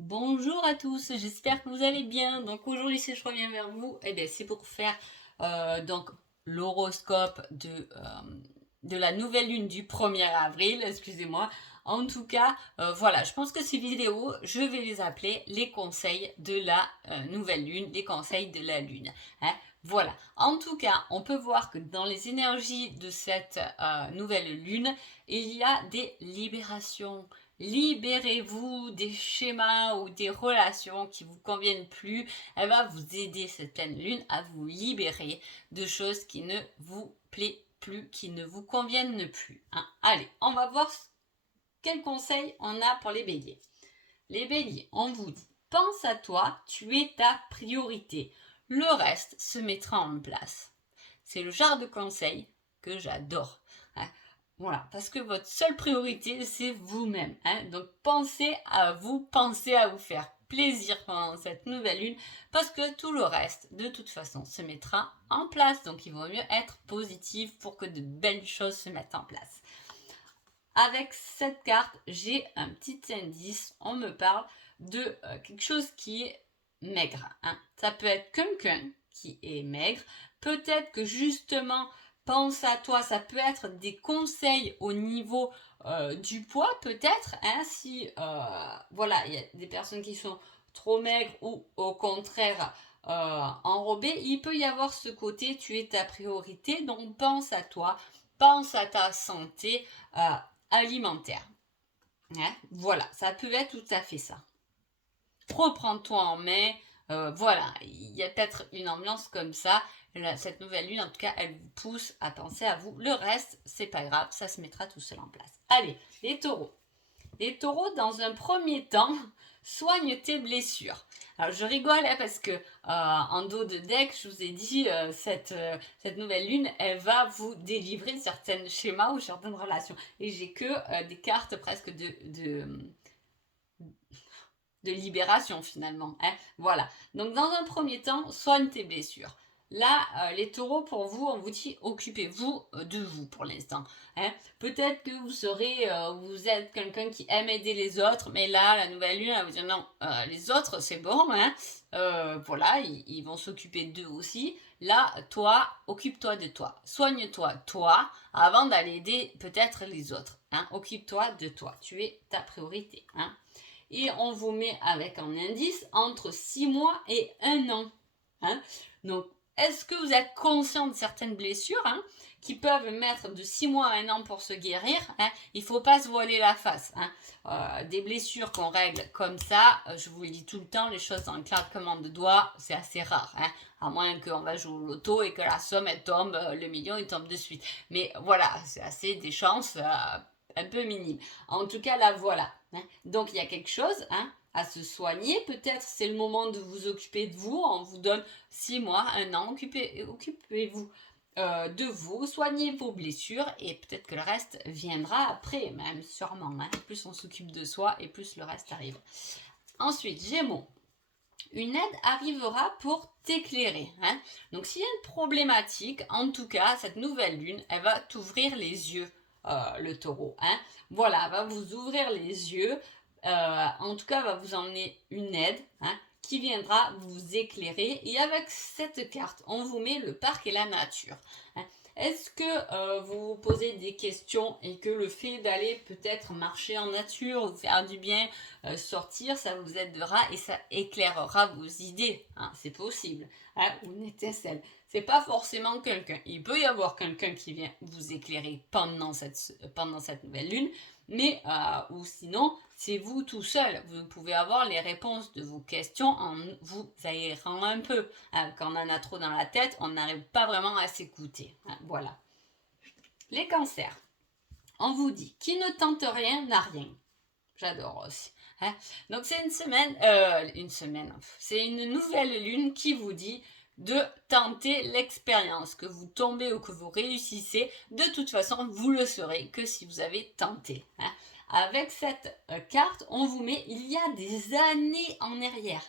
Bonjour à tous, j'espère que vous allez bien. Donc aujourd'hui, si je reviens vers vous, c'est pour faire donc l'horoscope de la nouvelle lune du 1er avril, excusez-moi. En tout cas, voilà, je pense que ces vidéos, je vais les appeler les conseils de la nouvelle lune, les conseils de la lune. Hein. Voilà. En tout cas, on peut voir que dans les énergies de cette nouvelle lune, il y a des libérations. Libérez-vous des schémas ou des relations qui vous conviennent plus. Elle va vous aider, cette pleine lune, à vous libérer de choses qui ne vous plaisent plus, qui ne vous conviennent plus. Hein. Allez, on va voir quels conseils on a pour les béliers. Les béliers, on vous dit, pense à toi, tu es ta priorité. Le reste se mettra en place. C'est le genre de conseil que j'adore. Hein. Voilà, parce que votre seule priorité, c'est vous-même. Hein. Donc pensez à vous faire plaisir pendant cette nouvelle lune, parce que tout le reste, de toute façon, se mettra en place. Donc il vaut mieux être positif pour que de belles choses se mettent en place. Avec cette carte, j'ai un petit indice. On me parle de quelque chose qui est maigre. Hein. Ça peut être quelqu'un qui est maigre. Peut-être que justement, pense à toi. Ça peut être des conseils au niveau du poids, peut-être. Hein, si voilà, il y a des personnes qui sont trop maigres ou au contraire enrobées, il peut y avoir ce côté. Tu es ta priorité, donc pense à toi. Pense à ta santé. Alimentaire. Hein, voilà, ça peut être tout à fait ça. Reprends-toi en main. Voilà, il y a peut-être une ambiance comme ça. Cette nouvelle lune, en tout cas, elle vous pousse à penser à vous. Le reste, c'est pas grave, ça se mettra tout seul en place. Allez, les taureaux. Les taureaux, dans un premier temps, soigne tes blessures. Alors je rigole hein, parce que en dos de deck, je vous ai dit, cette nouvelle lune, elle va vous délivrer certains schémas ou certaines relations. Et j'ai que des cartes presque de libération finalement. Hein. Voilà. Donc dans un premier temps, soigne tes blessures. Là, les taureaux, pour vous, on vous dit occupez-vous de vous pour l'instant. Hein. Peut-être que vous êtes quelqu'un qui aime aider les autres, mais là, la nouvelle lune, elle vous dit non, les autres, c'est bon. Hein. Voilà, ils vont s'occuper d'eux aussi. Là, toi, occupe-toi de toi. Soigne-toi, toi, avant d'aller aider peut-être les autres. Hein. Occupe-toi de toi. Tu es ta priorité. Hein et on vous met avec un indice entre 6 mois et 1 an. Hein. Donc, est-ce que vous êtes conscient de certaines blessures qui peuvent mettre de 6 mois à 1 an pour se guérir? Il ne faut pas se voiler la face. Des blessures qu'on règle comme ça, je vous le dis tout le temps, les choses dans le claquement de doigts, c'est assez rare. À moins qu'on va jouer au loto et que la somme, elle tombe, le million, il tombe de suite. Mais voilà, c'est assez des chances un peu minimes. En tout cas, là, voilà. Donc, il y a quelque chose à se soigner. Peut-être c'est le moment de vous occuper de vous. On vous donne 6 mois, 1 an. Occupez-vous de vous. Soignez vos blessures. Et peut-être que le reste viendra après, même sûrement. Plus on s'occupe de soi et plus le reste arrive. Ensuite, Gémeaux. Une aide arrivera pour t'éclairer. Donc, s'il y a une problématique, en tout cas, cette nouvelle lune, elle va t'ouvrir les yeux, le taureau. Voilà, elle va vous ouvrir les yeux. En tout cas, elle va vous emmener une aide qui viendra vous éclairer. Et avec cette carte, on vous met le parc et la nature. Est-ce que vous vous posez des questions et que le fait d'aller peut-être marcher en nature, ou faire du bien, sortir, ça vous aidera et ça éclairera vos idées. C'est possible. Ou une étincelle. C'est pas forcément quelqu'un. Il peut y avoir quelqu'un qui vient vous éclairer pendant cette nouvelle lune, mais ou sinon, c'est vous tout seul. Vous pouvez avoir les réponses de vos questions en vous aérant un peu. Quand on en a trop dans la tête, on n'arrive pas vraiment à s'écouter. Voilà. Les cancers. On vous dit, qui ne tente rien n'a rien. J'adore aussi. Donc c'est c'est une nouvelle lune qui vous dit de tenter l'expérience. Que vous tombez ou que vous réussissez, de toute façon, vous le saurez que si vous avez tenté. Avec cette carte, on vous met il y a des années en arrière.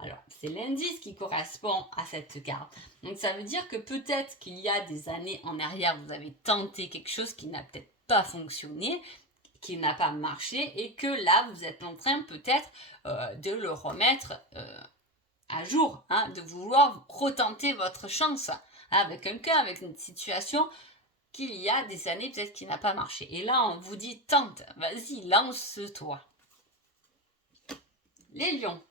Alors, c'est l'indice qui correspond à cette carte. Donc, ça veut dire que peut-être qu'il y a des années en arrière, vous avez tenté quelque chose qui n'a peut-être pas fonctionné, qui n'a pas marché et que là, vous êtes en train peut-être de le remettre à jour, hein, de vouloir retenter votre chance avec quelqu'un, avec une situation qu'il y a des années peut-être qui n'a pas marché. Et là, on vous dit, tente, vas-y, lance-toi. Les lions.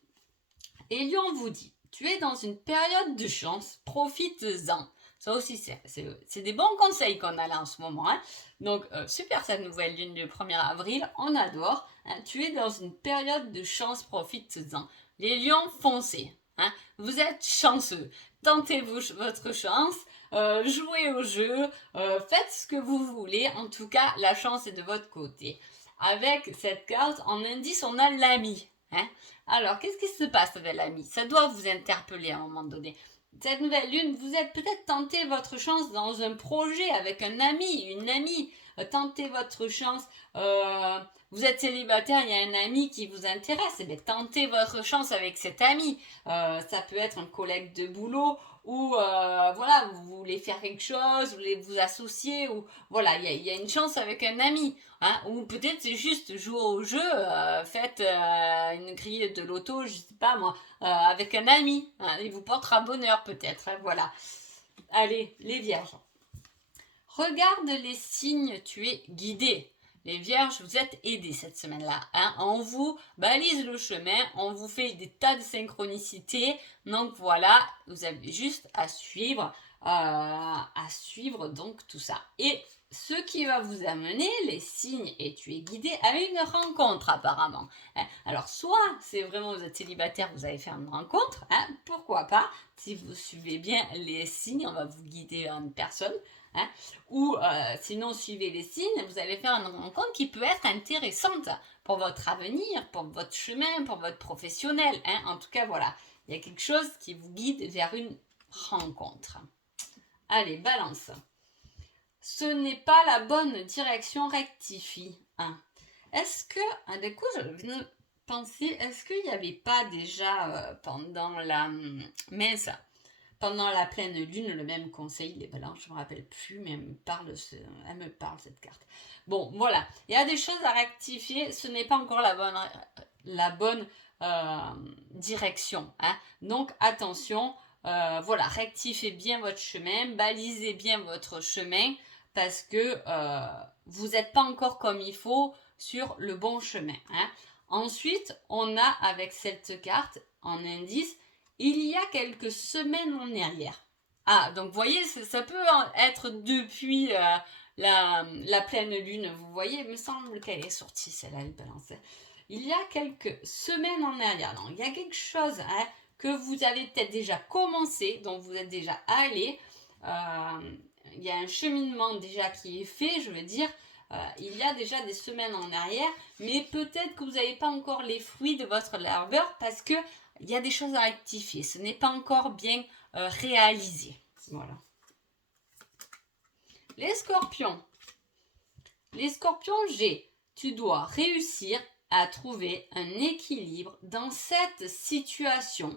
Et Lion vous dit, tu es dans une période de chance, profites-en. Ça aussi, c'est des bons conseils qu'on a là en ce moment. Hein. Donc, super cette nouvelle lune du 1er avril, on adore. Hein. Tu es dans une période de chance, profites-en. Les lions, foncez. Hein. Vous êtes chanceux. Tentez votre chance, jouez au jeu, faites ce que vous voulez. En tout cas, la chance est de votre côté. Avec cette carte, en indice, on a l'ami. Hein. Alors, qu'est-ce qui se passe avec l'ami? Ça doit vous interpeller à un moment donné. Cette nouvelle lune, vous êtes peut-être tenté votre chance dans un projet avec un ami, une amie. Tentez votre chance. Vous êtes célibataire, il y a un ami qui vous intéresse. Eh bien, tentez votre chance avec cet ami. Ça peut être un collègue de boulot ou voilà, vous voulez faire quelque chose, vous voulez vous associer ou voilà, il y a une chance avec un ami. Hein, ou peut-être c'est juste jouer au jeu, faites une grille de loto, je sais pas moi, avec un ami. Hein, il vous portera bonheur peut-être. Hein, voilà. Allez, les vierges. Regarde les signes, tu es guidé. Les vierges, vous êtes aidés cette semaine-là. Hein. On vous balise le chemin, on vous fait des tas de synchronicités. Donc voilà, vous avez juste à suivre donc tout ça. Et ce qui va vous amener, les signes, et tu es guidé à une rencontre apparemment. Hein. Alors soit c'est vraiment vous êtes célibataire, vous allez faire une rencontre, hein, pourquoi pas. Si vous suivez bien les signes, on va vous guider vers une personne. Hein, ou sinon suivez les signes, vous allez faire une rencontre qui peut être intéressante pour votre avenir, pour votre chemin, pour votre professionnel. Hein. En tout cas, voilà, il y a quelque chose qui vous guide vers une rencontre. Allez, balance. Ce n'est pas la bonne direction, rectifie. Hein. Est-ce que, du coup, je viens de penser, est-ce qu'il n'y avait pas déjà pendant la messe, pendant la pleine lune, le même conseil, les balances, je ne me rappelle plus, mais elle me parle cette carte. Bon, voilà, il y a des choses à rectifier, ce n'est pas encore la bonne direction. Hein. Donc, attention, voilà, rectifiez bien votre chemin, balisez bien votre chemin, parce que vous n'êtes pas encore comme il faut sur le bon chemin. Hein. Ensuite, on a avec cette carte en indice, il y a quelques semaines en arrière. Ah, donc vous voyez, ça peut être depuis la pleine lune. Vous voyez, il me semble qu'elle est sortie, celle-là, elle balance. Il y a quelques semaines en arrière. Donc, il y a quelque chose hein, que vous avez peut-être déjà commencé, dont vous êtes déjà allé. Il y a un cheminement déjà qui est fait, je veux dire. Il y a déjà des semaines en arrière, mais peut-être que vous n'avez pas encore les fruits de votre labeur parce que il y a des choses à rectifier. Ce n'est pas encore bien réalisé. Voilà. Les scorpions. Les scorpions G, tu dois réussir à trouver un équilibre dans cette situation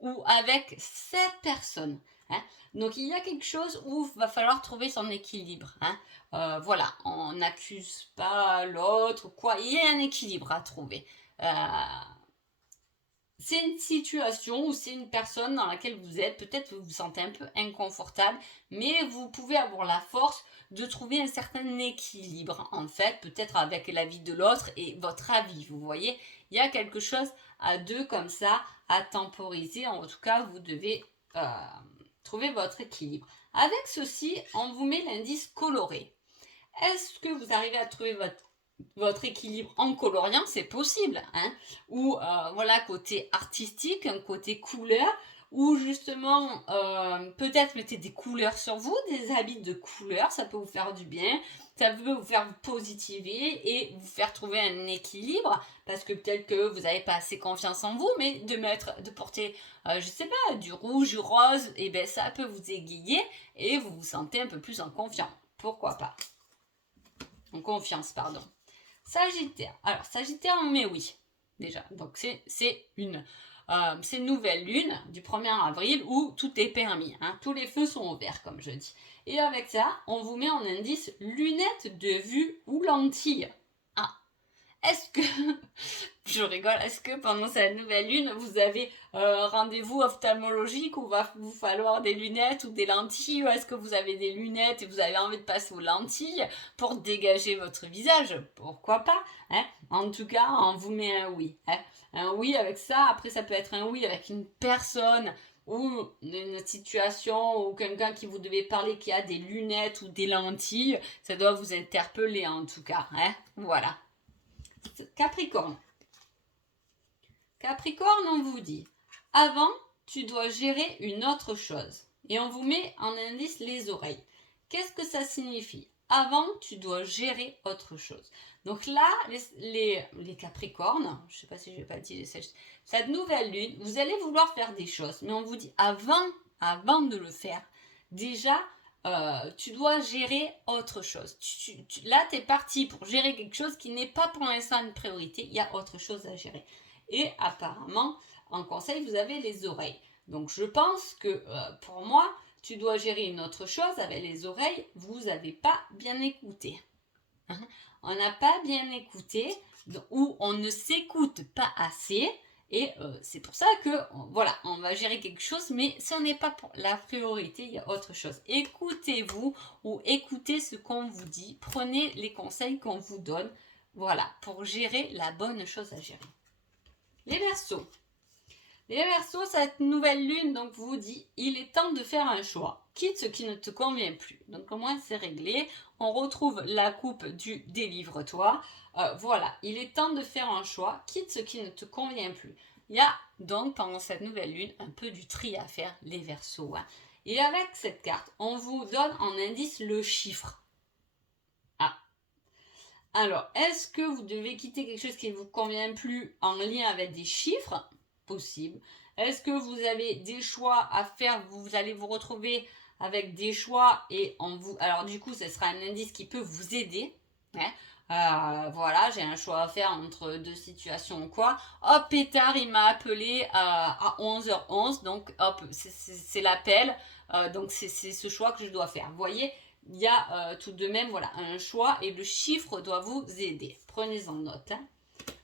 ou avec cette personne. Hein. Donc il y a quelque chose où il va falloir trouver son équilibre. Hein. Voilà, on n'accuse pas l'autre ou quoi. Il y a un équilibre à trouver. C'est une situation ou c'est une personne dans laquelle vous êtes, peut-être vous vous sentez un peu inconfortable, mais vous pouvez avoir la force de trouver un certain équilibre, en fait, peut-être avec l'avis de l'autre et votre avis, vous voyez. Il y a quelque chose à deux comme ça, à temporiser, en tout cas, vous devez trouver votre équilibre. Avec ceci, on vous met l'indice coloré. Est-ce que vous arrivez à trouver votre équilibre en coloriant? C'est possible, hein, ou voilà, côté artistique, un côté couleur, ou justement peut-être mettez des couleurs sur vous, des habits de couleurs, ça peut vous faire du bien, ça peut vous faire positiver et vous faire trouver un équilibre, parce que peut-être que vous n'avez pas assez confiance en vous, mais de porter, je sais pas, du rouge, du rose, et ben ça peut vous égayer et vous vous sentez un peu plus en confiance. Pourquoi pas? En confiance, pardon. Sagittaire. Alors, Sagittaire, on met oui, déjà. Donc, c'est une nouvelle lune du 1er avril où tout est permis. Hein. Tous les feux sont ouverts, comme je dis. Et avec ça, on vous met en indice lunettes de vue ou lentilles. Ah, est-ce que, je rigole, est-ce que pendant cette nouvelle lune, vous avez rendez-vous ophtalmologique ou va vous falloir des lunettes ou des lentilles, ou est-ce que vous avez des lunettes et vous avez envie de passer aux lentilles pour dégager votre visage? Pourquoi pas, hein? En tout cas, on vous met un oui, hein? Un oui avec ça. Après, ça peut être un oui avec une personne ou une situation ou quelqu'un qui vous devez parler qui a des lunettes ou des lentilles. Ça doit vous interpeller en tout cas, hein? Voilà. Capricorne. Capricorne, on vous dit, avant, tu dois gérer une autre chose. Et on vous met en indice les oreilles. Qu'est-ce que ça signifie? Avant, tu dois gérer autre chose. Donc là, les Capricornes, je ne sais pas si je vais pas dire cette nouvelle lune, vous allez vouloir faire des choses. Mais on vous dit, avant de le faire, déjà, tu dois gérer autre chose. Là, tu es parti pour gérer quelque chose qui n'est pas pour l'instant une priorité. Il y a autre chose à gérer. Et apparemment, en conseil, vous avez les oreilles. Donc, je pense que pour moi, tu dois gérer une autre chose avec les oreilles. Vous n'avez pas bien écouté. On n'a pas bien écouté ou on ne s'écoute pas assez. Et c'est pour ça que, voilà, on va gérer quelque chose, mais ce n'est pas pour la priorité, il y a autre chose. Écoutez-vous ou écoutez ce qu'on vous dit. Prenez les conseils qu'on vous donne, voilà, pour gérer la bonne chose à gérer. Les Verseaux. Les Verseaux, cette nouvelle lune donc vous dit, il est temps de faire un choix. Quitte ce qui ne te convient plus. Donc au moins c'est réglé. On retrouve la coupe du délivre-toi. Voilà, il est temps de faire un choix. Quitte ce qui ne te convient plus. Il y a donc pendant cette nouvelle lune un peu du tri à faire, les Verseaux. Hein. Et avec cette carte, on vous donne en indice le chiffre. Ah. Alors, est-ce que vous devez quitter quelque chose qui ne vous convient plus en lien avec des chiffres? Possible. Est-ce que vous avez des choix à faire? Vous allez vous retrouver avec des choix et on vous... Alors du coup, ce sera un indice qui peut vous aider. Hein. Voilà, j'ai un choix à faire entre deux situations ou quoi. Hop, Pétard, il m'a appelé à 11h11. Donc, hop, c'est l'appel. Donc, c'est ce choix que je dois faire. Vous voyez, il y a tout de même voilà, un choix et le chiffre doit vous aider. Prenez-en note. Hein.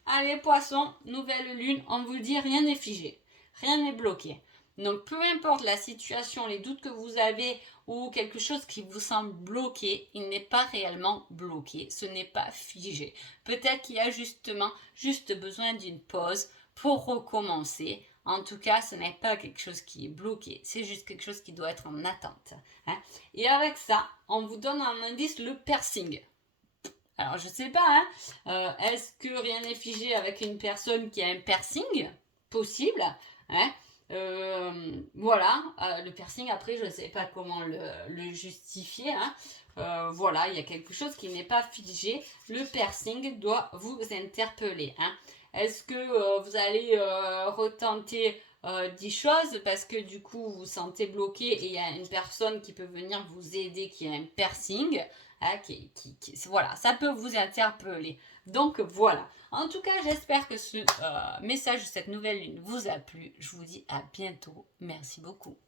Allez, poissons, nouvelle lune, on vous le dit, rien n'est figé, rien n'est bloqué. Donc, peu importe la situation, les doutes que vous avez ou quelque chose qui vous semble bloqué, il n'est pas réellement bloqué, ce n'est pas figé. Peut-être qu'il y a justement juste besoin d'une pause pour recommencer. En tout cas, ce n'est pas quelque chose qui est bloqué, c'est juste quelque chose qui doit être en attente. Hein. Et avec ça, on vous donne un indice, le piercing. Alors, je sais pas, hein, est-ce que rien n'est figé avec une personne qui a un piercing? Possible, hein. Voilà, le piercing, après, je ne sais pas comment le justifier, hein. Voilà, il y a quelque chose qui n'est pas figé. Le piercing doit vous interpeller, hein. Est-ce que vous allez retenter 10 choses parce que du coup, vous vous sentez bloqué et il y a une personne qui peut venir vous aider qui a un piercing? Hein, voilà, ça peut vous interpeller. Donc voilà. En tout cas, j'espère que ce message de cette nouvelle lune vous a plu. Je vous dis à bientôt. Merci beaucoup.